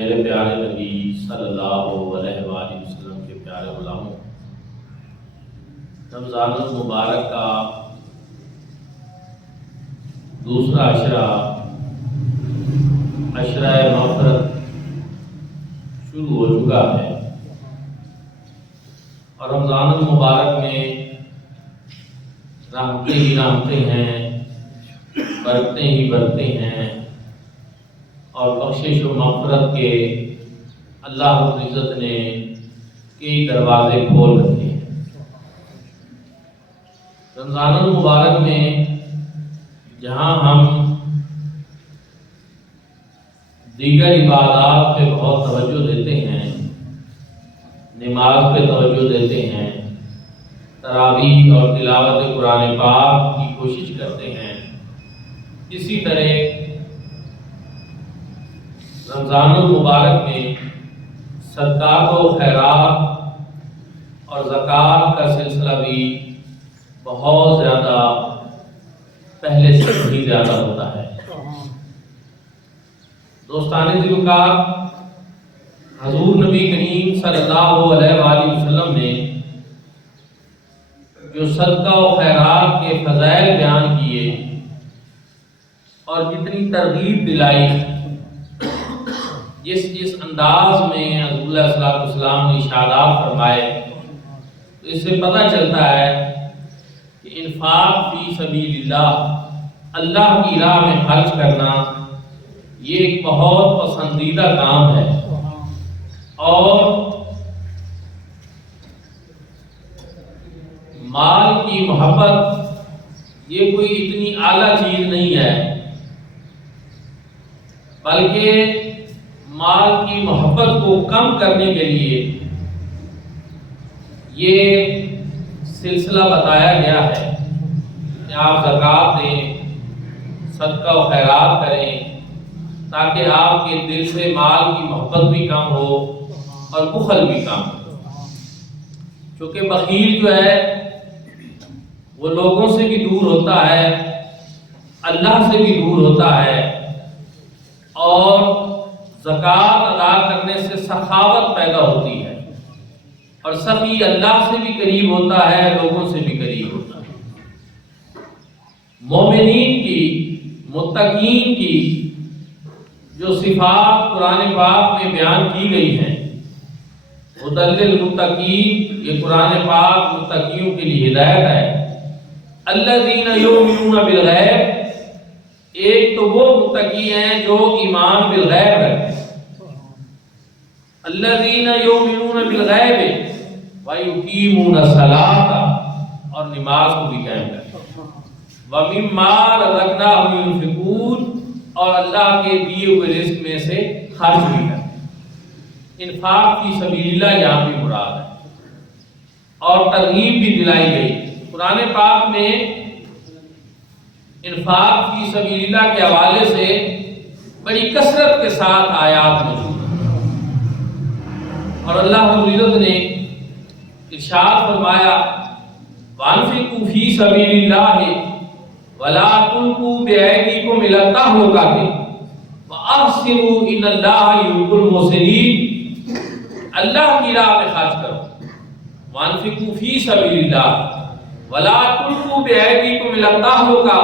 میرے پیارے نبی صلی اللہ علیہ وآلہ وسلم کے پیارے غلاموں، رمضان المبارک کا دوسرا عشرہ مغفرت شروع ہو چکا ہے، اور رمضان المبارک میں رحمتیں ہی رحمتیں ہیں، برکتیں ہی برکتیں ہیں، اور بخشش و مغفرت کے اللہ رب العزت نے کئی دروازے کھول رکھے ہیں۔ رمضان المبارک میں جہاں ہم دیگر عبادات پہ بہت توجہ دیتے ہیں، نماز پہ توجہ دیتے ہیں، تراویح اور تلاوت قرآن پاک کی کوشش کرتے ہیں، اسی طرح رمضان المبارک میں صدقات و خیرات اور زکوٰۃ کا سلسلہ بھی بہت زیادہ پہلے سے بھی زیادہ ہوتا ہے۔ دوستان ذوالفقار، حضور نبی کریم صلی اللہ علیہ وآلہ وسلم نے جو صدقہ و خیرات کے فضائل بیان کیے اور جتنی ترغیب دلائی، جس انداز میں حضور صلی اللہ علیہ وسلم نے ارشادات فرمائے، تو اس سے پتہ چلتا ہے کہ انفاق فی سبیل اللہ کی راہ میں خرچ کرنا یہ ایک بہت پسندیدہ کام ہے، اور مال کی محبت یہ کوئی اتنی اعلیٰ چیز نہیں ہے، بلکہ مال کی محبت کو کم کرنے کے لیے یہ سلسلہ بتایا گیا ہے کہ آپ زکوٰۃ دیں، صدقہ و خیرات کریں، تاکہ آپ کے دل سے مال کی محبت بھی کم ہو اور بخل بھی کم ہو۔ چونکہ بخیل جو ہے وہ لوگوں سے بھی دور ہوتا ہے، اللہ سے بھی دور ہوتا ہے، اور زکوٰۃ ادا کرنے سے سخاوت پیدا ہوتی ہے، اور سخی اللہ سے بھی قریب ہوتا ہے، لوگوں سے بھی قریب ہوتا ہے۔ مومنین کی، متقین کی جو صفات قرآن پاک میں بیان کی گئی ہیں، ہدی للمتقین، یہ قرآن پاک متقیوں کے لیے ہدایت ہے۔ الذین یؤمنون بالغیب، ایک تو وہ متقی ہیں جو ایمان بالغیب رکھتے ہیں۔ الذین یؤمنون بالغیب ویقیمون الصلاۃ، اور نماز کو بھی قائم کرتے ہیں۔ ومما رزقناہم ینفقون، اور اللہ کے دیے ہوئے رزق میں سے خرچ بھی کرتے ہیں۔ انفاق فی سبیل اللہ یہاں بھی مراد ہے، اور ترغیب بھی دلائی گئی۔ قرآن پاک میں انفاق فی سبیل اللہ کے حوالے سے بڑی کثرت کے ساتھ آیات موجود ہیں، اور اللہ رب العزت نے ارشاد فرمایا وَأَنفِقُوا فِي سَبِيلِ اللَّهِ وَلَا تُلْقُوا بِأَيْدِيكُمْ إِلَى التَّهْلُكَةِ وَأَحْسِنُوا إِنَّ اللَّهَ يُحِبُّ الْمُحْسِنِينَ، اللہ کی راہ میں خرچ کرو۔ وَأَنفِقُوا فِي سَبِيلِ اللَّهِ وَلَا تُلْقُوا بِأَيْدِيكُمْ إِلَى التَّهْلُكَةِ،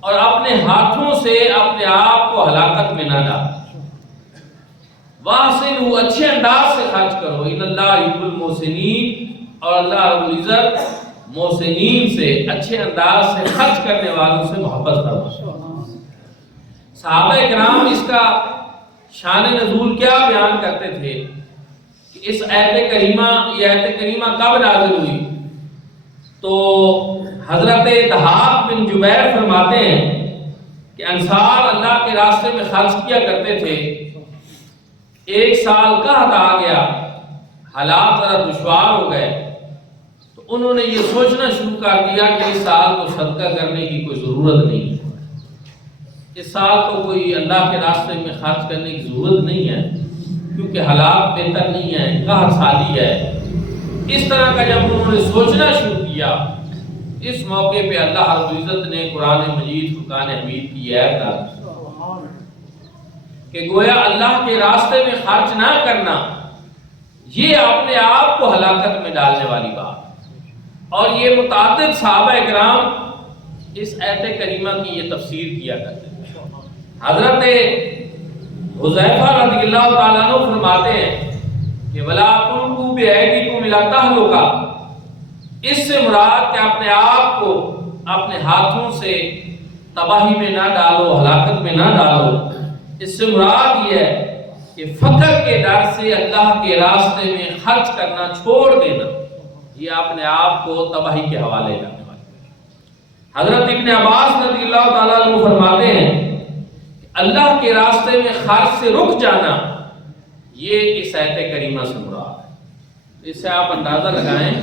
اور اپنے ہاتھوں سے اپنے آپ کو ہلاکت میں نہ ڈالو۔ وَأَحْسِنُوا، اچھے انداز سے خرچ کرو۔ إِنَّ اللَّهَ يُحِبُّ الْمُحْسِنِينَ، اور اللہ رب العزت محسنین سے، اچھے انداز سے خرچ کرنے والوں سے محبت کرتا ہے۔ صحابہ کرام اس کا شان نزول کیا بیان کرتے تھے کہ اس آیت کریمہ کب نازل ہوئی؟ تو حضرت دھاک بن جبیر فرماتے ہیں کہ انصار اللہ کے راستے میں خرچ کیا کرتے تھے۔ ایک سال قحط آ گیا، حالات ذرا دشوار ہو گئے، تو انہوں نے یہ سوچنا شروع کر دیا کہ اس سال تو صدقہ کرنے کی کوئی ضرورت نہیں ہے، اس سال تو کوئی اللہ کے راستے میں خرچ کرنے کی ضرورت نہیں ہے، کیونکہ حالات بہتر نہیں ہیں، قحط سالی ہے۔ اس طرح کا جب انہوں نے سوچنا شروع کیا، اس موقع پہ اللہ رب العزت نے قرآن مجید فرقان حمید کی آیت نازل، کہ گویا اللہ کے راستے میں خرچ نہ کرنا یہ اپنے آپ کو ہلاکت میں ڈالنے والی بات، اور یہ متعدد صحابہ کرام اس آیت کریمہ کی یہ تفسیر کیا کرتے ہیں۔ حضرت حذیفہ رضی اللہ تعالیٰ عنہ فرماتے ہیں کہ وَلَا تُلْقُوا بِأَيْدِيكُمْ إِلَى التَّهْلُكَةِ، اس سے مراد کہ اپنے آپ کو اپنے ہاتھوں سے تباہی میں نہ ڈالو، ہلاکت میں نہ ڈالو۔ اس سے مراد یہ ہے کہ فقر کے ڈر سے اللہ کے راستے میں خرچ کرنا چھوڑ دینا، یہ اپنے آپ کو تباہی کے حوالے کرنے والی ہے۔ حضرت ابن عباس رضی اللہ تعالیٰ عنہ فرماتے ہیں کہ اللہ کے راستے میں خرچ سے رک جانا یہ اس آیت کریمہ سے مراد ہے۔ اس سے آپ اندازہ لگائیں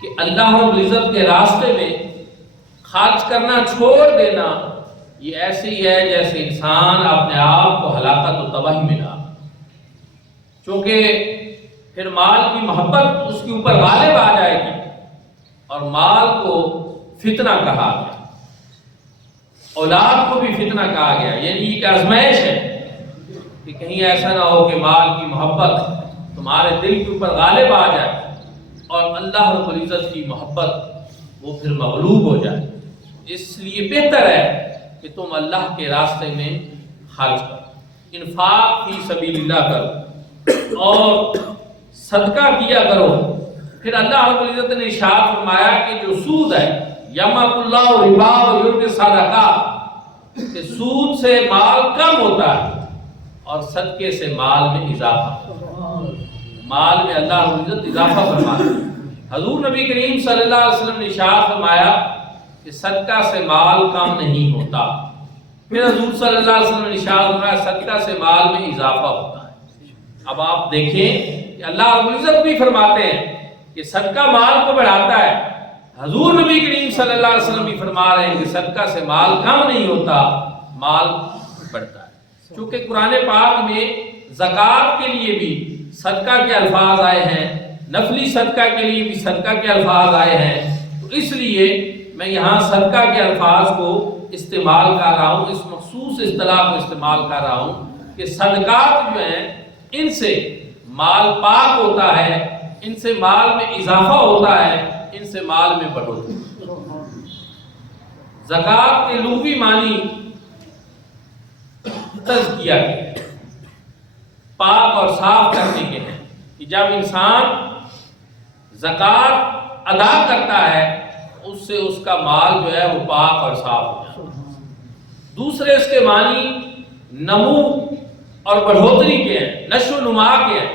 کہ اللہ رب العزت کے راستے میں خرچ کرنا چھوڑ دینا یہ ایسے ہی ہے جیسے انسان اپنے آپ کو ہلاکت و تباہی میں ڈال، چونکہ پھر مال کی محبت اس کے اوپر غالب آ جائے گی، اور مال کو فتنہ کہا گیا، اولاد کو بھی فتنہ کہا گیا، یعنی ایک آزمائش ہے کہ کہیں ایسا نہ ہو کہ مال کی محبت تمہارے دل کے اوپر غالب آ جائے اور اللہ رب العزت کی محبت وہ پھر مغلوب ہو جائے۔ اس لیے بہتر ہے کہ تم اللہ کے راستے میں خرچ کرو، انفاق فی سبیل اللہ کرو اور صدقہ کیا کرو۔ پھر اللہ رب العزت نے ارشاد فرمایا کہ جو سود ہے یمحق اللہ الربا ویربی الصدقات، کہ سود سے مال کم ہوتا ہے اور صدقے سے مال میں اضافہ، مال میں اللہ رب العزت اضافہ فرماتا ہے۔ حضور نبی کریم صلی اللہ علیہ وسلم نے ارشاد فرمایا کہ صدقہ سے مال کم نہیں ہوتا۔ پھر حضور صلی اللہ علیہ وسلم نے ارشاد فرمایا صدقہ سے مال میں اضافہ ہوتا ہے۔ اب آپ دیکھیں کہ اللہ رب العزت بھی فرماتے ہیں کہ صدقہ مال کو بڑھاتا ہے، حضور نبی کریم صلی اللہ علیہ وسلم بھی فرما رہے ہیں کہ صدقہ سے مال کم نہیں ہوتا، مال بڑھتا ہے۔ چونکہ قرآن پاک میں زکوٰۃ کے لیے بھی صدقہ کے الفاظ آئے ہیں، نفلی صدقہ کے لیے بھی صدقہ کے الفاظ آئے ہیں، تو اس لیے میں یہاں صدقہ کے الفاظ کو استعمال کر رہا ہوں، اس مخصوص اصطلاح کو استعمال کر رہا ہوں کہ صدقات جو ہیں ان سے مال پاک ہوتا ہے، ان سے مال میں اضافہ ہوتا ہے، ان سے مال میں بڑھوتری۔ زکوٰۃ کے لغوی معنی تزکیہ کے، پاک اور صاف کرنے کے ہیں، کہ جب انسان زکوٰۃ ادا کرتا ہے اس سے اس کا مال جو ہے وہ پاک اور صاف ہو جاتا ہے۔ دوسرے اس کے معنی نمو اور بڑھوتری کے ہیں، نشو و نما کے ہیں،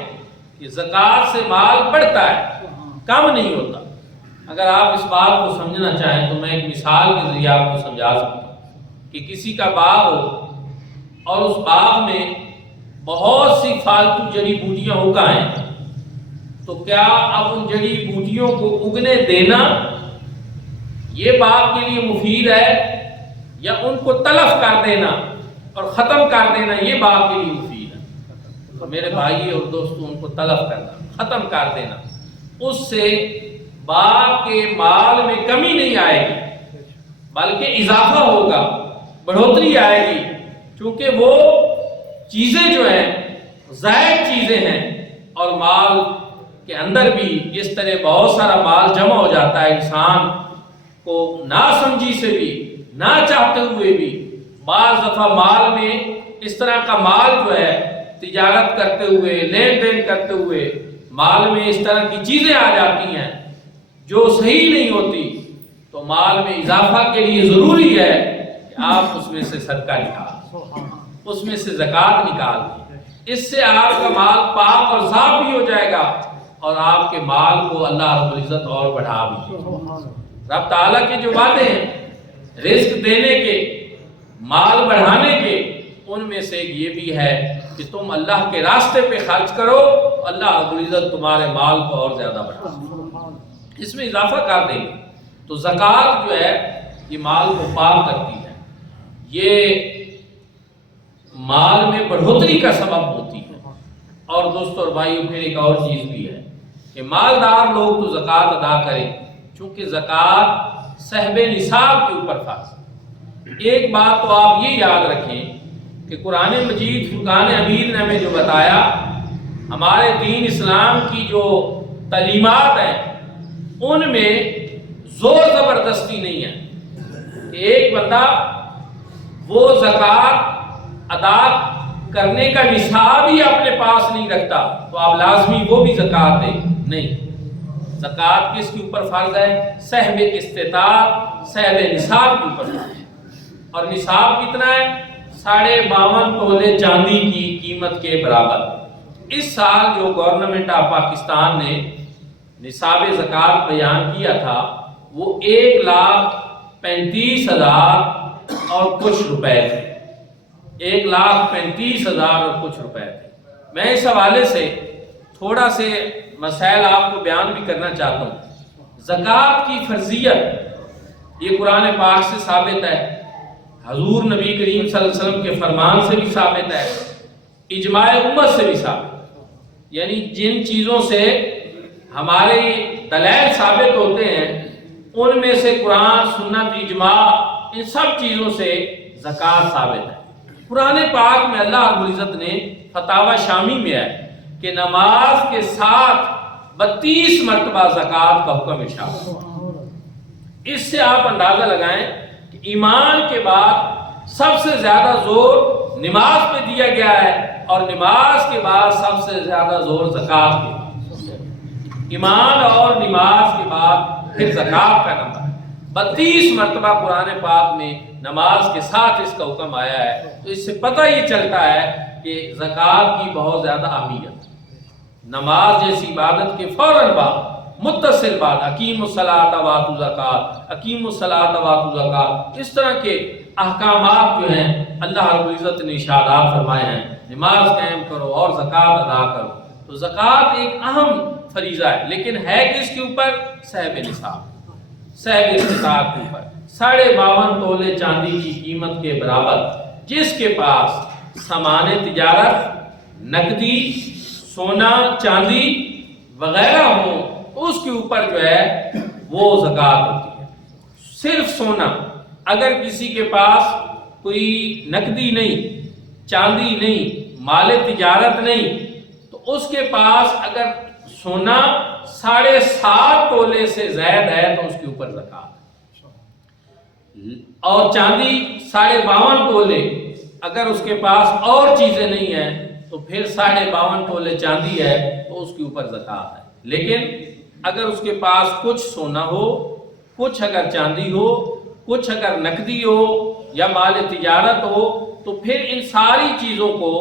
کہ زکوٰۃ سے مال بڑھتا ہے، کم نہیں ہوتا۔ اگر آپ اس بات کو سمجھنا چاہیں تو میں ایک مثال کے ذریعے آپ کو سمجھا سکتا ہوں کہ کسی کا باغ ہو اور اس باغ میں بہت سی فالتو جڑی بوٹیاں اگائیں، تو کیا اب ان جڑی بوٹیوں کو اگنے دینا یہ باغ کے لیے مفید ہے، یا ان کو تلف کر دینا اور ختم کر دینا یہ باغ کے لیے مفید ہے؟ تو میرے بھائی اور دوستوں، ان کو تلف کرنا، ختم کر دینا، اس سے باغ کے مال میں کمی نہیں آئے گی بلکہ اضافہ ہوگا، بڑھوتری آئے گی، کیونکہ وہ چیزیں جو ہیں زائد چیزیں ہیں، اور مال کے اندر بھی اس طرح بہت سارا مال جمع ہو جاتا ہے، انسان کو ناسمجھی سے بھی، نہ چاہتے ہوئے بھی بعض دفعہ مال میں اس طرح کا مال جو ہے تجارت کرتے ہوئے، لین دین کرتے ہوئے مال میں اس طرح کی چیزیں آ جاتی ہیں جو صحیح نہیں ہوتی، تو مال میں اضافہ کے لیے ضروری ہے کہ آپ اس میں سے صدقہ نکال، اس میں سے زکوٰۃ نکال دیں، اس سے آپ کا مال پاک اور صاف بھی ہو جائے گا اور آپ کے مال کو اللہ رب العزت اور بڑھا بھی دے گا۔ رب تعالیٰ کے جو وعدے ہیں رزق دینے کے، مال بڑھانے کے، ان میں سے یہ بھی ہے کہ تم اللہ کے راستے پہ خرچ کرو، اللہ رب العزت تمہارے مال کو اور زیادہ بڑھا دے، اس میں اضافہ کر دیں گے۔ تو زکوٰۃ جو ہے یہ مال کو پاک کرتی ہے، یہ مال میں بڑھوتری کا سبب ہوتی ہے۔ اور دوستو اور بھائیو، پھر ایک اور چیز بھی ہے کہ مالدار لوگ تو زکوٰۃ ادا کریں، چونکہ زکوٰۃ صاحب نصاب کے اوپر فرض ہے۔ ایک بات تو آپ یہ یاد رکھیں کہ قرآن مجید فرقان حمید نے ہمیں جو بتایا، ہمارے دین اسلام کی جو تعلیمات ہیں ان میں زور زبردستی نہیں ہے کہ ایک بندہ وہ زکوٰۃ ادا کرنے کا نصاب ہی اپنے پاس نہیں رکھتا تو آپ لازمی وہ بھی زکوٰۃ دیں، نہیں۔ زکوٰۃ کس کے اوپر فرض ہے؟ صاحب استطاعت، صاحب نصاب کے اوپر فرض ہے۔ اور نصاب کتنا ہے؟ 52.5 تولے چاندی کی قیمت کے برابر۔ اس سال جو گورنمنٹ آف پاکستان نے نصاب زکوٰۃ بیان کیا تھا وہ 1,35,000 اور کچھ روپے تھے، 1,35,000 اور کچھ روپے تھے۔ میں اس حوالے سے تھوڑا سے مسائل آپ کو بیان بھی کرنا چاہتا ہوں۔ زکوٰۃ کی فرضیت یہ قرآن پاک سے ثابت ہے، حضور نبی کریم صلی اللہ علیہ وسلم کے فرمان سے بھی ثابت ہے، اجماع امت سے بھی ثابت ہے۔ یعنی جن چیزوں سے ہمارے دلائل ثابت ہوتے ہیں ان میں سے قرآن، سنت، اجماع، ان سب چیزوں سے زکوٰۃ ثابت ہے۔ قرآن پاک میں اللہ رب العزت نے فتاوی شامی میں ہے کہ نماز کے ساتھ 32 مرتبہ زکوٰۃ کا حکم ارشاد ہوا۔ اس سے آپ اندازہ لگائیں کہ ایمان کے بعد سب سے زیادہ زور نماز پہ دیا گیا ہے اور نماز کے بعد سب سے زیادہ زور زکوٰۃ پہ۔ ایمان اور نماز کے بعد پھر زکوٰۃ کا نمبر 32 مرتبہ قرآن پاک میں نماز کے ساتھ اس کا حکم آیا ہے۔ تو اس سے پتہ یہ چلتا ہے کہ زکوٰۃ کی بہت زیادہ اہمیت۔ نماز جیسی عبادت کے فوراً بعد متصل بعد اقیم الصلاۃ وآتوا الزکاۃ، اقیم الصلاۃ وآتوا الزکاۃ، اس طرح کے احکامات جو ہیں اللہ رب العزت نے ارشادات فرمائے ہیں، نماز قائم کرو اور زکوٰۃ ادا کرو۔ تو زکوٰۃ ایک اہم فریضہ ہے، لیکن ہے کس کے اوپر؟ صاحب نصاب، صاحب استطاعت کے اوپر۔ 52.5 تولے چاندی کی قیمت کے برابر جس کے پاس سامان تجارت، نقدی، سونا، چاندی وغیرہ ہوں اس کے اوپر جو ہے وہ زکوٰۃ ہوتی ہے۔ صرف سونا، اگر کسی کے پاس کوئی نقدی نہیں، چاندی نہیں، مال تجارت نہیں، تو اس کے پاس اگر سونا 7.5 تولے سے زائد ہے تو اس کے اوپر زکوٰۃ ہے، اور چاندی 52.5 تولے، اگر اس کے پاس اور چیزیں نہیں ہیں تو پھر 52.5 تولے چاندی ہے تو اس کے اوپر زکوٰۃ ہے۔ لیکن اگر اس کے پاس کچھ سونا ہو، کچھ اگر چاندی ہو، کچھ اگر نقدی ہو یا مال تجارت ہو، تو پھر ان ساری چیزوں کو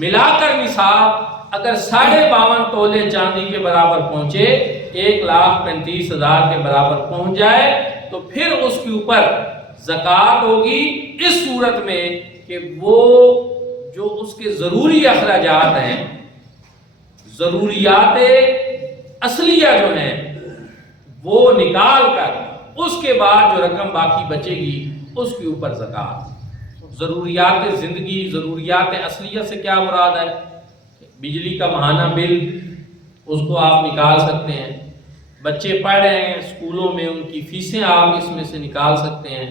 ملا کر نصاب اگر 52.5 تولے چاندی کے برابر پہنچے، 1,35,000 کے برابر پہنچ جائے، تو پھر اس کے اوپر زکوٰۃ ہوگی اس صورت میں کہ وہ جو اس کے ضروری اخراجات ہیں، ضروریات اصلیہ جو ہیں وہ نکال کر اس کے بعد جو رقم باقی بچے گی اس کے اوپر زکوٰۃ۔ ضروریات زندگی، ضروریات اصلیہ سے کیا مراد ہے؟ بجلی کا ماہانہ بل، اس کو آپ نکال سکتے ہیں، بچے پڑھ رہے ہیں اسکولوں میں ان کی فیسیں آپ اس میں سے نکال سکتے ہیں،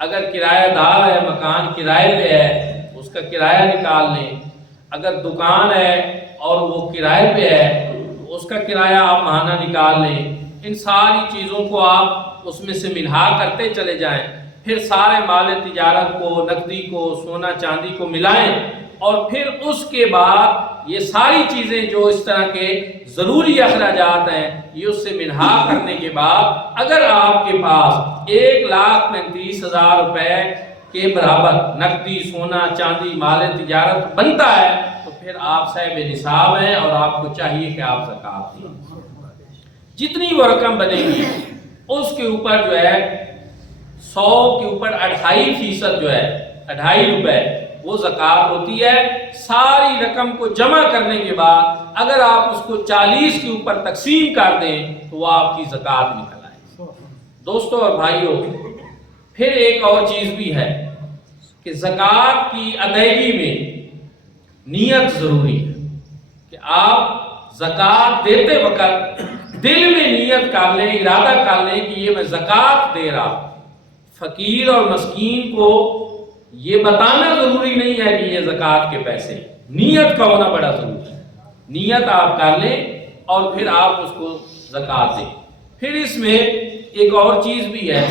اگر کرایہ دار ہے، مکان کرائے پہ ہے، اس کا کرایہ نکال لیں، اگر دکان ہے اور وہ کرائے پہ ہے تو اس کا کرایہ آپ ماہانہ نکال لیں۔ ان ساری چیزوں کو آپ اس میں سے منہا کرتے چلے جائیں، پھر سارے مال تجارت کو، نقدی کو، سونا چاندی کو ملائیں، اور پھر اس کے بعد یہ ساری چیزیں جو اس طرح کے ضروری اخراجات ہیں یہ اس سے منہا کرنے کے بعد اگر آپ کے پاس 1,35,000 روپے کے برابر نقدی، سونا چاندی، مال تجارت بنتا ہے تو پھر آپ صاحب نصاب ہیں اور آپ کو چاہیے کہ آپ زکوٰۃ دیں۔ جتنی وہ رقم بنے گی اس کے اوپر جو ہے 100 کے اوپر 2.5% جو ہے 2.5 روپے وہ زکوٰۃ ہوتی ہے۔ ساری رقم کو جمع کرنے کے بعد اگر آپ اس کو 40 کے اوپر تقسیم کر دیں تو وہ آپ کی زکوٰۃ نکل آئے۔ دوستو اور بھائیوں، پھر ایک اور چیز بھی ہے کہ زکوٰۃ کی ادائیگی میں نیت ضروری ہے کہ آپ زکوٰۃ دیتے وقت دل میں نیت کر لیں، ارادہ کر لیں کہ یہ میں زکوٰۃ دے رہا ہوں، فقیر اور مسکین کو یہ بتانا ضروری نہیں ہے کہ یہ زکوٰۃ کے پیسے، نیت کا ہونا بڑا ضروری ہے۔ نیت آپ کر لیں اور پھر آپ اس کو زکوٰۃ دیں۔ پھر اس میں ایک اور چیز بھی ہے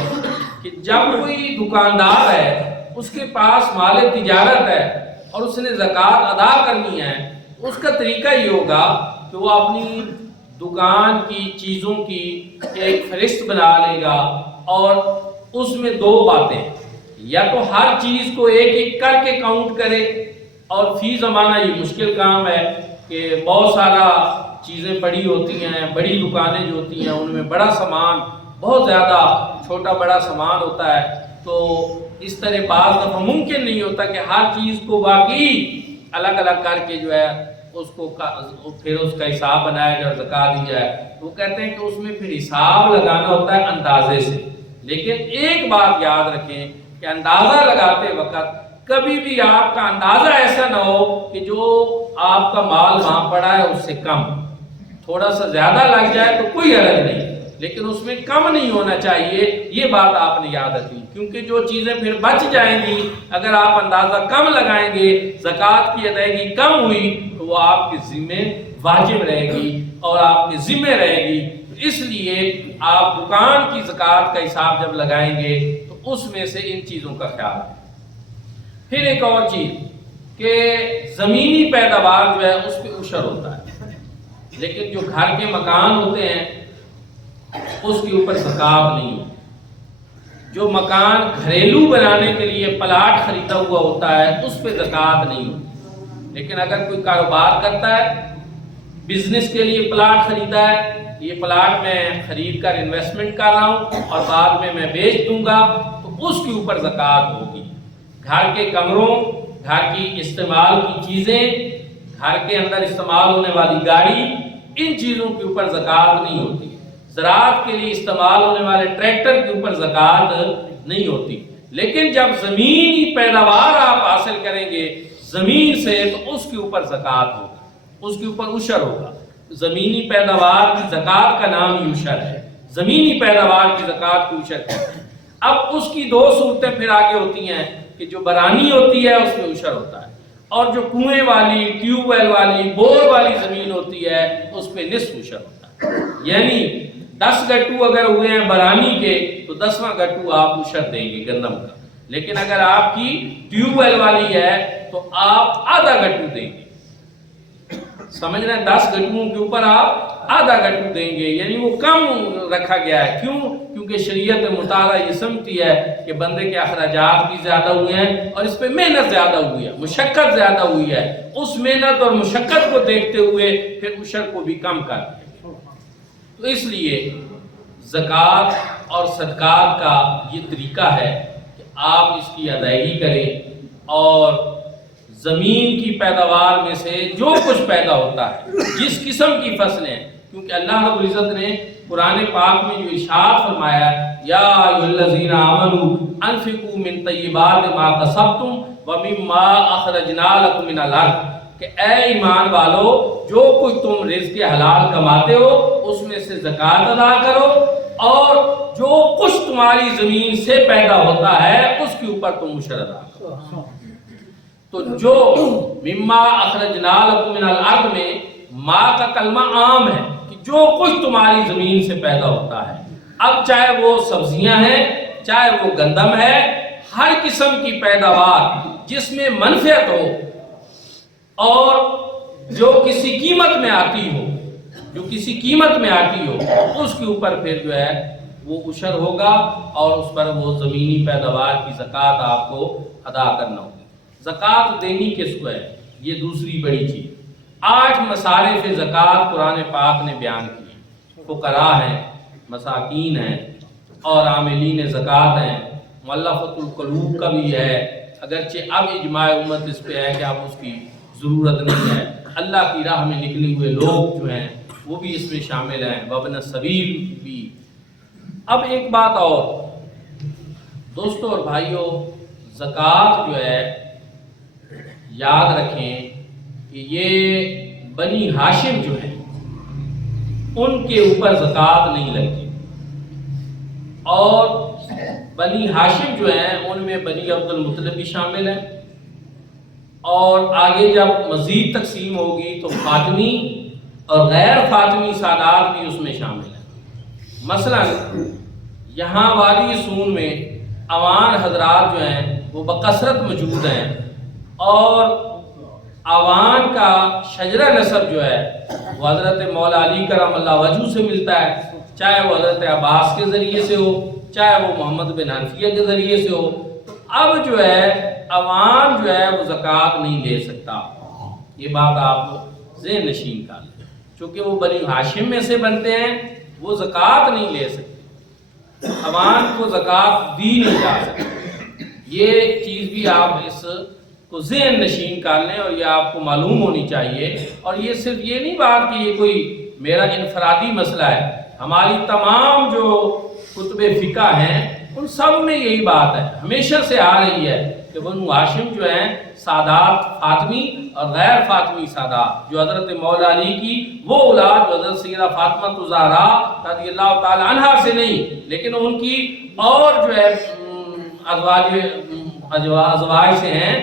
کہ جب کوئی دکاندار ہے، اس کے پاس مال تجارت ہے اور اس نے زکوٰۃ ادا کرنی ہے، اس کا طریقہ یہ ہوگا کہ وہ اپنی دکان کی چیزوں کی ایک فہرست بنا لے گا اور اس میں دو باتیں، یا تو ہر چیز کو ایک ایک کر کے کاؤنٹ کرے، اور فی زمانہ یہ مشکل کام ہے کہ بہت سارا چیزیں پڑی ہوتی ہیں، بڑی دکانیں جو ہوتی ہیں ان میں بڑا سامان، بہت زیادہ چھوٹا بڑا سامان ہوتا ہے، تو اس طرح بعض دفعہ ممکن نہیں ہوتا کہ ہر چیز کو واقعی الگ الگ کر کے جو ہے اس کو پھر اس کا حساب بنایا جائے اور زکوٰۃ دی جائے۔ وہ کہتے ہیں کہ اس میں پھر حساب لگانا ہوتا ہے اندازے سے، لیکن ایک بات یاد رکھیں کہ اندازہ لگاتے وقت کبھی بھی آپ کا اندازہ ایسا نہ ہو کہ جو آپ کا مال وہاں پڑا ہے اس سے کم، تھوڑا سا زیادہ لگ جائے تو کوئی حرج نہیں، لیکن اس میں کم نہیں ہونا چاہیے، یہ بات آپ نے یاد رکھنی، کیونکہ جو چیزیں پھر بچ جائیں گی اگر آپ اندازہ کم لگائیں گے، زکوٰۃ کی ادائیگی کم ہوئی تو وہ آپ کے ذمہ واجب رہے گی اور آپ کے ذمہ رہے گی۔ اس لیے آپ دکان کی زکوٰۃ کا حساب جب لگائیں گے تو اس میں سے ان چیزوں کا خیال رکھیں۔ پھر ایک اور چیز کہ زمینی پیداوار جو ہے اس پہ عشر ہوتا ہے، لیکن جو گھر کے مکان ہوتے ہیں اس کے اوپر زکوٰۃ نہیں ہوتی۔ جو مکان گھریلو بنانے کے لیے پلاٹ خریدا ہوا ہوتا ہے اس پہ زکوٰۃ نہیں ہوتی، لیکن اگر کوئی کاروبار کرتا ہے، بزنس کے لیے پلاٹ خریدا ہے، یہ پلاٹ میں خرید کر انویسٹمنٹ کر رہا ہوں اور بعد میں بیچ دوں گا، تو اس کے اوپر زکوٰۃ ہوگی۔ گھر کے کمروں، گھر کی استعمال کی چیزیں، گھر کے اندر استعمال ہونے والی گاڑی، ان چیزوں کے اوپر زکوٰۃ نہیں ہوتی۔ زراعت کے لیے استعمال ہونے والے ٹریکٹر کے اوپر زکوٰۃ نہیں ہوتی، لیکن جب زمینی پیداوار آپ حاصل کریں گے زمین سے تو اس کے اوپر زکوٰۃ ہوگا، اس کے اوپر عشر ہوگا۔ زمینی پیداوار کی زکوٰۃ کا نام ہی عشر ہے، زمینی پیداوار کی زکوٰۃ کو عشر کہتے ہیں۔ اب اس کی دو صورتیں پھر آگے ہوتی ہیں کہ جو برانی ہوتی ہے اس میں عشر ہوتا ہے، اور جو کنویں والی، ٹیوب ویل والی، بور والی زمین ہوتی ہے اس پہ نصف عشر ہوتا ہے، یعنی 10 گٹو اگر ہوئے ہیں برانی کے تو 10واں گٹو آپ عشر دیں گے گندم کا، لیکن اگر آپ کی ٹیوب ویل والی ہے تو آپ آدھا گٹو دیں گے۔ سمجھ رہے ہیں؟ 10 گٹوؤں کے اوپر آپ آدھا گٹو دیں گے، یعنی وہ کم رکھا گیا ہے۔ کیوں؟ کیونکہ شریعت مطالعہ یہ سمجھتی ہے کہ بندے کے اخراجات بھی زیادہ ہوئے ہیں اور اس پہ محنت زیادہ ہوئی ہے، مشقت زیادہ ہوئی ہے، اس محنت اور مشقت کو دیکھتے ہوئے پھر عشر کو بھی کم کر دیا۔ تو اس لیے زکوٰۃ اور صدقات کا یہ طریقہ ہے کہ آپ اس کی ادائیگی کریں، اور زمین کی پیداوار میں سے جو کچھ پیدا ہوتا ہے، جس قسم کی فصلیں، کیونکہ اللہ رب العزت نے قرآن پاک میں جو ارشاد فرمایا یا ایھا الذین آمنوا انفقوا من طیبات ما کسبتم ومما اخرجنا لکم من الارض، کہ اے ایمان والو جو کچھ تم رزق حلال کماتے ہو اس میں سے زکوٰۃ ادا کرو، اور جو کچھ تمہاری زمین سے پیدا ہوتا ہے اس کے اوپر تم عشر ادا کرو۔ تو جو مما اخرجنا لکم من الارض میں ما کا کلمہ عام ہے کہ جو کچھ تمہاری زمین سے پیدا ہوتا ہے، اب چاہے وہ سبزیاں ہیں، چاہے وہ گندم ہے، ہر قسم کی پیداوار جس میں منفعت ہو اور جو کسی قیمت میں آتی ہو، جو کسی قیمت میں آتی ہو، اس کے اوپر پھر جو ہے وہ عشر ہوگا، اور اس پر وہ زمینی پیداوار کی زکوٰۃ آپ کو ادا کرنا ہوگی۔ زکوٰۃ دینی کس کو ہے، یہ دوسری بڑی چیز۔ 8 مصارف زکوٰۃ قرآن پاک نے بیان کی، فقراء ہیں، مساکین ہیں، اور عاملین زکوٰۃ ہیں، مؤلفۃ القلوب کا بھی ہے، اگرچہ اب اجماع امت اس پہ ہے کہ اب اس کی ضرورت نہیں ہے، اللہ کی راہ میں نکلے ہوئے لوگ جو ہیں وہ بھی اس میں شامل ہیں، وابن السبیل بھی۔ اب ایک بات اور دوستوں اور بھائیوں، زکوٰۃ جو ہے یاد رکھیں کہ یہ بنی ہاشم جو ہے ان کے اوپر زکوٰۃ نہیں لگتی، اور بنی ہاشم جو ہیں ان میں بنی عبد المطلب بھی شامل ہیں، اور آگے جب مزید تقسیم ہوگی تو فاطمی اور غیر فاطمی سادات بھی اس میں شامل ہیں۔ مثلا یہاں وادی سون میں اوان حضرات جو ہیں وہ بکثرت موجود ہیں، اور اوان کا شجرہ نسب جو ہے وہ حضرت مولا علی کرم اللہ وجہ سے ملتا ہے، چاہے وہ حضرت عباس کے ذریعے سے ہو، چاہے وہ محمد بن حنفیہ کے ذریعے سے ہو۔ تو اب جو ہے اوان جو ہے وہ زکوٰۃ نہیں لے سکتا، یہ بات آپ ذہن نشین کر لیں، چونکہ وہ بنی ہاشم میں سے بنتے ہیں، وہ زکوٰۃ نہیں لے سکتے، اوان کو زکوٰۃ دی نہیں جا سکتی۔ یہ چیز بھی آپ اس کو ذہن نشین کر لیں، اور یہ آپ کو معلوم ہونی چاہیے۔ اور یہ صرف یہ نہیں بات کہ یہ کوئی میرا انفرادی مسئلہ ہے، ہماری تمام جو کتب فقہ ہیں ان سب میں یہی بات ہے، ہمیشہ سے آ رہی ہے کہ بنو ہاشم جو ہیں سادات فاطمی اور غیر فاطمی سادات، جو حضرت مولا علی کی وہ اولاد جو حضرت سیدہ فاطمہ الزہرا رضی اللہ تعالی عنہا سے نہیں، لیکن ان کی اور جو ہے ازواج سے ہیں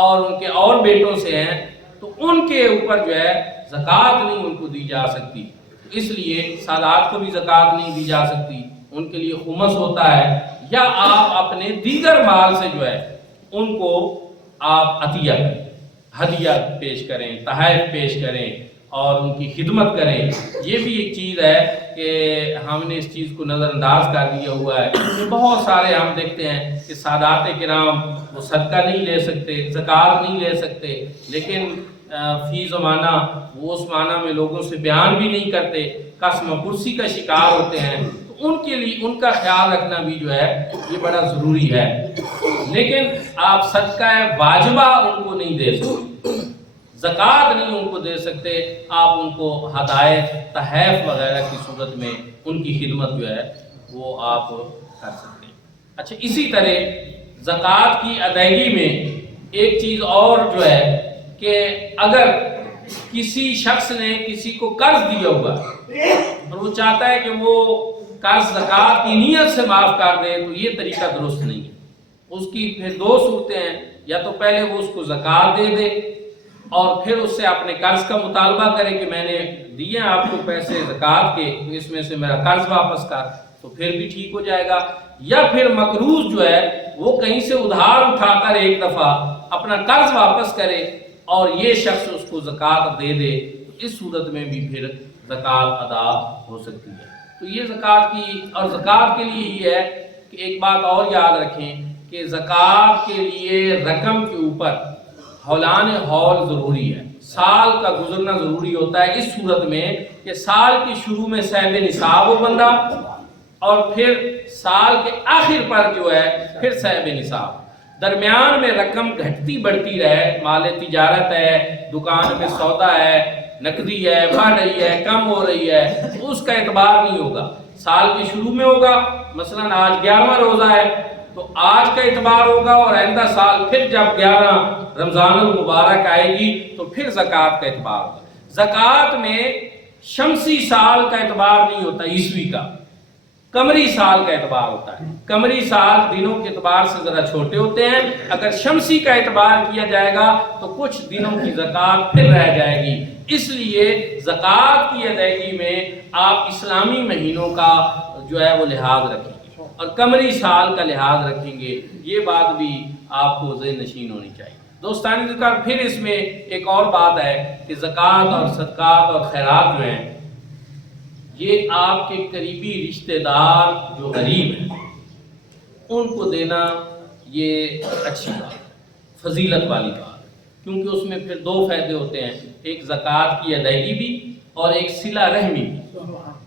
اور ان کے اور بیٹوں سے ہیں، تو ان کے اوپر جو ہے زکوٰۃ نہیں ان کو دی جا سکتی، اس لیے سادات کو بھی زکوٰۃ نہیں دی جا سکتی، ان کے لیے خمس ہوتا ہے، یا آپ اپنے دیگر مال سے جو ہے ان کو آپ عطیہ کریں، ہدیہ پیش کریں، تحائف پیش کریں اور ان کی خدمت کریں۔ یہ بھی ایک چیز ہے کہ ہم نے اس چیز کو نظر انداز کر دیا ہوا ہے کہ بہت سارے ہم دیکھتے ہیں کہ سادات کرام وہ صدقہ نہیں لے سکتے، زکوٰۃ نہیں لے سکتے، لیکن فی زمانہ وہ اس معنی میں لوگوں سے بیان بھی نہیں کرتے، قسم و پرسی کا شکار ہوتے ہیں، تو ان کے لیے ان کا خیال رکھنا بھی جو ہے یہ بڑا ضروری ہے۔ لیکن آپ صدقہ واجبہ ان کو نہیں دے سکتے، زکوٰۃ نہیں ان کو دے سکتے، آپ ان کو ہدایت تحائف وغیرہ کی صورت میں ان کی خدمت جو ہے وہ آپ کر سکتے ہیں۔ اچھا، اسی طرح زکوٰۃ کی ادائیگی میں ایک چیز اور جو ہے کہ اگر کسی شخص نے کسی کو قرض دیا ہوا اور وہ چاہتا ہے کہ وہ قرض زکوٰۃ کی نیت سے معاف کر دے، تو یہ طریقہ درست نہیں ہے۔ اس کی پھر دو صورتیں ہیں، یا تو پہلے وہ اس کو زکوٰۃ دے دے اور پھر اس سے اپنے قرض کا مطالبہ کرے کہ میں نے دیے آپ کو پیسے زکوٰۃ کے، تو اس میں سے میرا قرض واپس کر، تو پھر بھی ٹھیک ہو جائے گا۔ یا پھر مقروض جو ہے وہ کہیں سے ادھار اٹھا کر ایک دفعہ اپنا قرض واپس کرے اور یہ شخص اس کو زکوٰۃ دے دے، تو اس صورت میں بھی پھر زکوٰۃ ادا ہو سکتی ہے۔ تو یہ زکوٰۃ کی، اور زکوٰۃ کے لیے یہ ہے کہ ایک بات اور یاد رکھیں کہ زکوٰۃ کے لیے رقم کے اوپر حولان حول ضروری ہے، سال کا گزرنا ضروری ہوتا ہے، اس صورت میں کہ سال کے شروع میں صاحب نصاب ہو بندہ، اور پھر سال کے آخر پر جو ہے پھر صاحب نصاب، درمیان میں رقم گھٹتی بڑھتی رہے، مال تجارت ہے، دکان میں سودا ہے، نقدی ہے، بڑھ رہی ہے، کم ہو رہی ہے، اس کا اعتبار نہیں ہوگا۔ سال کے شروع میں ہوگا، مثلا آج 11واں روزہ ہے تو آج کا اعتبار ہوگا، اور آئندہ سال پھر جب 11 رمضان المبارک آئے گی تو پھر زکوٰۃ کا اعتبار ہوگا۔ زکوٰۃ میں شمسی سال کا اعتبار نہیں ہوتا، عیسوی کا، قمری سال کا اعتبار ہوتا ہے۔ قمری سال دنوں کے اعتبار سے ذرا چھوٹے ہوتے ہیں، اگر شمسی کا اعتبار کیا جائے گا تو کچھ دنوں کی زکوٰۃ پھر رہ جائے گی، اس لیے زکوٰۃ کی ادائیگی میں آپ اسلامی مہینوں کا جو ہے وہ لحاظ رکھیں گے اور قمری سال کا لحاظ رکھیں گے، یہ بات بھی آپ کو ذہن نشین ہونی چاہیے۔ دوستانی ذکر پھر اس میں ایک اور بات ہے کہ زکوٰۃ اور صدقات اور خیرات جو ہیں یہ آپ کے قریبی رشتہ دار جو غریب ہیں ان کو دینا یہ اچھی بات ہے، فضیلت والی بات ہے، کیونکہ اس میں پھر دو فائدے ہوتے ہیں، ایک زکوٰۃ کی ادائیگی بھی اور ایک صلہ رحمی بھی،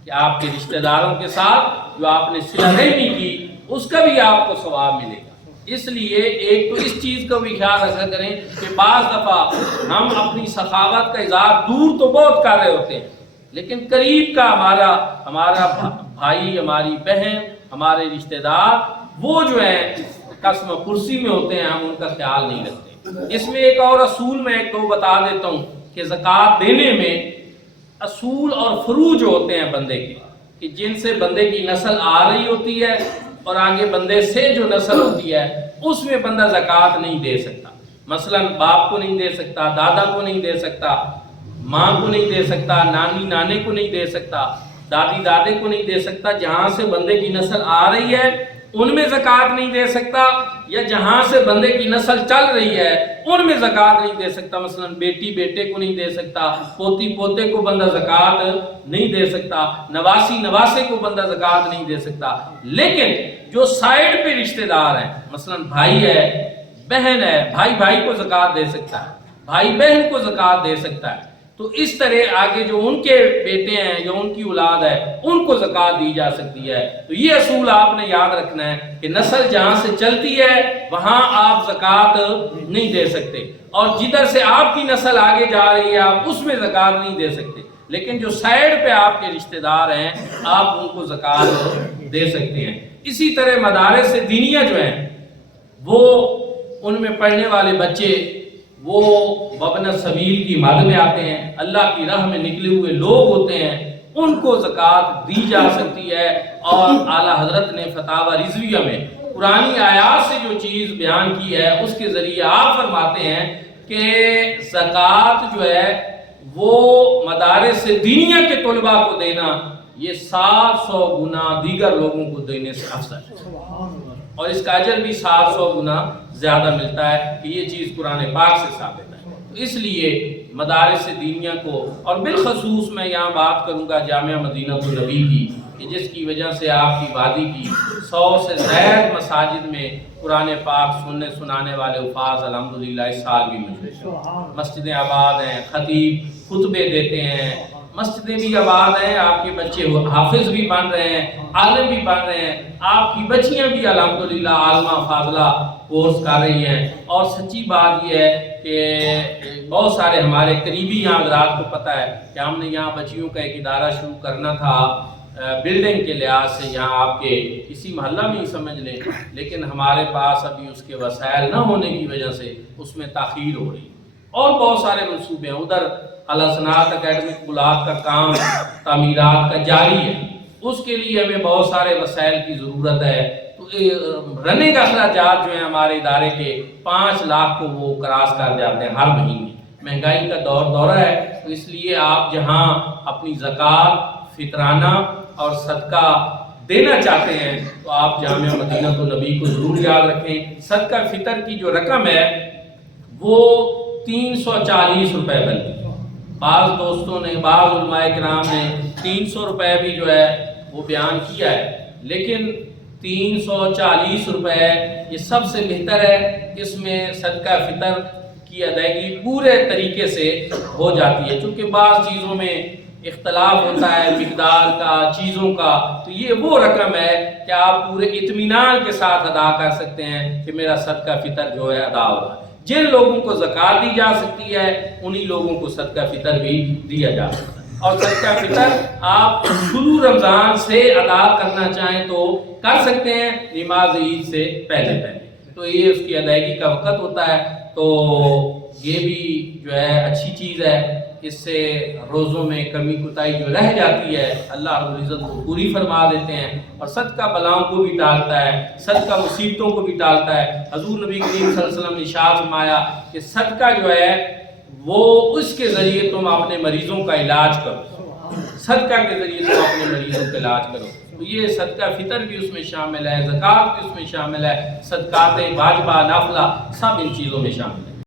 کہ آپ کے رشتہ داروں کے ساتھ جو آپ نے صلہ رحمی کی اس کا بھی آپ کو ثواب ملے گا۔ اس لیے ایک تو اس چیز کا بھی خیال رکھا کریں کہ بعض دفعہ ہم اپنی سخاوت کا اظہار دور تو بہت کر رہے ہوتے ہیں، لیکن قریب کا ہمارا بھائی، ہماری بہن، ہمارے رشتہ دار وہ جو ہیں قسم پرسی میں ہوتے ہیں، ہم ان کا خیال نہیں رکھتے۔ اس میں ایک اور اصول میں ایک دو بتا دیتا ہوں کہ زکوٰۃ دینے میں اصول اور فروع جو ہوتے ہیں بندے کے، کہ جن سے بندے کی نسل آ رہی ہوتی ہے اور آگے بندے سے جو نسل ہوتی ہے اس میں بندہ زکوٰۃ نہیں دے سکتا. مثلا باپ کو نہیں دے سکتا، دادا کو نہیں دے سکتا، ماں کو نہیں دے سکتا، نانی نانے کو نہیں دے سکتا، دادی دادے کو نہیں دے سکتا. جہاں سے بندے کی نسل آ رہی ہے ان میں زکوٰۃ نہیں دے سکتا، یا جہاں سے بندے کی نسل چل رہی ہے ان میں زکوٰۃ نہیں دے سکتا. مثلا بیٹی بیٹے کو نہیں دے سکتا، پوتی پوتے کو بندہ زکوٰۃ نہیں دے سکتا، نواسی نواسے کو بندہ زکوٰۃ نہیں دے سکتا. لیکن جو سائیڈ پہ رشتہ دار ہیں، مثلا بھائی ہے، بہن ہے، بھائی بھائی کو زکوٰۃ دے سکتا ہے، بھائی بہن کو زکوٰۃ دے سکتا ہے. تو اس طرح آگے جو ان کے بیٹے ہیں یا ان کی اولاد ہے ان کو زکوٰۃ دی جا سکتی ہے. تو یہ اصول آپ نے یاد رکھنا ہے کہ نسل جہاں سے چلتی ہے وہاں آپ زکوٰۃ نہیں دے سکتے، اور جدھر سے آپ کی نسل آگے جا رہی ہے آپ اس میں زکوٰۃ نہیں دے سکتے. لیکن جو سائیڈ پہ آپ کے رشتہ دار ہیں آپ ان کو زکوٰۃ دے سکتے ہیں. اسی طرح مدارس دینیہ جو ہیں وہ ان میں پڑھنے والے بچے وہ وابن سبیل کی مد میں آتے ہیں، اللہ کی راہ میں نکلے ہوئے لوگ ہوتے ہیں، ان کو زکوٰۃ دی جا سکتی ہے. اور اعلیٰ حضرت نے فتاوی رضویہ میں قرآنی آیات سے جو چیز بیان کی ہے اس کے ذریعے آپ فرماتے ہیں کہ زکوٰۃ جو ہے وہ مدارس دینیہ کے طلباء کو دینا یہ 700 گنا دیگر لوگوں کو دینے سے افضل ہے، اور اس کا اجر بھی 700 گنا زیادہ ملتا ہے. کہ یہ چیز قرآن پاک سے ثابت ہے. تو اس لیے مدارس دینیہ کو، اور بالخصوص میں یہاں بات کروں گا جامعہ مدینہ النبی کی، کہ جس کی وجہ سے آپ کی وادی کی 100 سے زائد مساجد میں قرآن پاک سنانے والے حفاظ الحمدللہ اس سال بھی موجود ہیں. مسجدیں آباد ہیں، خطیب خطبے دیتے ہیں، مسجدیں بھی آباد ہیں، آپ کے بچے حافظ بھی بن رہے ہیں، عالم بھی بن رہے ہیں، آپ کی بچیاں بھی الحمدللہ عالمہ فاضلہ کورس کر رہی ہیں. اور سچی بات یہ ہے کہ بہت سارے ہمارے قریبی یہاں حضرات کو پتہ ہے کہ ہم نے یہاں بچیوں کا ایک ادارہ شروع کرنا تھا بلڈنگ کے لحاظ سے، یہاں آپ کے کسی محلہ میں ہی سمجھ لیں، لیکن ہمارے پاس ابھی اس کے وسائل نہ ہونے کی وجہ سے اس میں تاخیر ہو رہی. اور بہت سارے منصوبے ہیں، ادھر الحسنات اکیڈمک بلاک کا کام تعمیرات کا جاری ہے، اس کے لیے ہمیں بہت سارے وسائل کی ضرورت ہے. تو رننگ اخراجات جو ہیں ہمارے ادارے کے 5 لاکھ کو وہ کراس کر جاتے ہیں ہر مہینے. مہنگائی کا دورہ ہے، تو اس لیے آپ جہاں اپنی زکوٰۃ، فطرانہ اور صدقہ دینا چاہتے ہیں تو آپ جامعہ مدینہ النبی کو ضرور یاد رکھیں. صدقہ فطر کی جو رقم ہے وہ 340 روپے بنتی. بعض دوستوں نے، بعض علماء کرام نے 300 روپے بھی جو ہے وہ بیان کیا ہے، لیکن 340 روپے یہ سب سے بہتر ہے. اس میں صدقہ فطر کی ادائیگی پورے طریقے سے ہو جاتی ہے، چونکہ بعض چیزوں میں اختلاف ہوتا ہے مقدار کا، چیزوں کا. تو یہ وہ رقم ہے کہ آپ پورے اطمینان کے ساتھ ادا کر سکتے ہیں کہ میرا صدقہ فطر جو ہے ادا ہو رہا ہے. جن لوگوں کو زکوٰۃ دی جا سکتی ہے انہی لوگوں کو صدقہ فطر بھی دیا جا سکتا ہے. اور صدقہ فطر آپ شروع رمضان سے ادا کرنا چاہیں تو کر سکتے ہیں، نماز عید سے پہلے تو یہ اس کی ادائیگی کا وقت ہوتا ہے. تو یہ بھی جو ہے اچھی چیز ہے، اس سے روزوں میں کمی کوتاہی جو رہ جاتی ہے اللہ رب العزت کو پوری فرما دیتے ہیں. اور صدقہ بلاؤں کو بھی ٹالتا ہے، صدقہ مصیبتوں کو بھی ٹالتا ہے. حضور نبی کریم صلی اللہ علیہ وسلم نے ارشاد فرمایا کہ صدقہ جو ہے وہ اس کے ذریعے تم اپنے مریضوں کا علاج کرو، صدقہ کے ذریعے تم اپنے مریضوں کا علاج کرو. تو یہ صدقہ فطر بھی اس میں شامل ہے، زکوٰۃ بھی اس میں شامل ہے، صدقات واجبہ نافلہ سب ان چیزوں میں شامل ہے.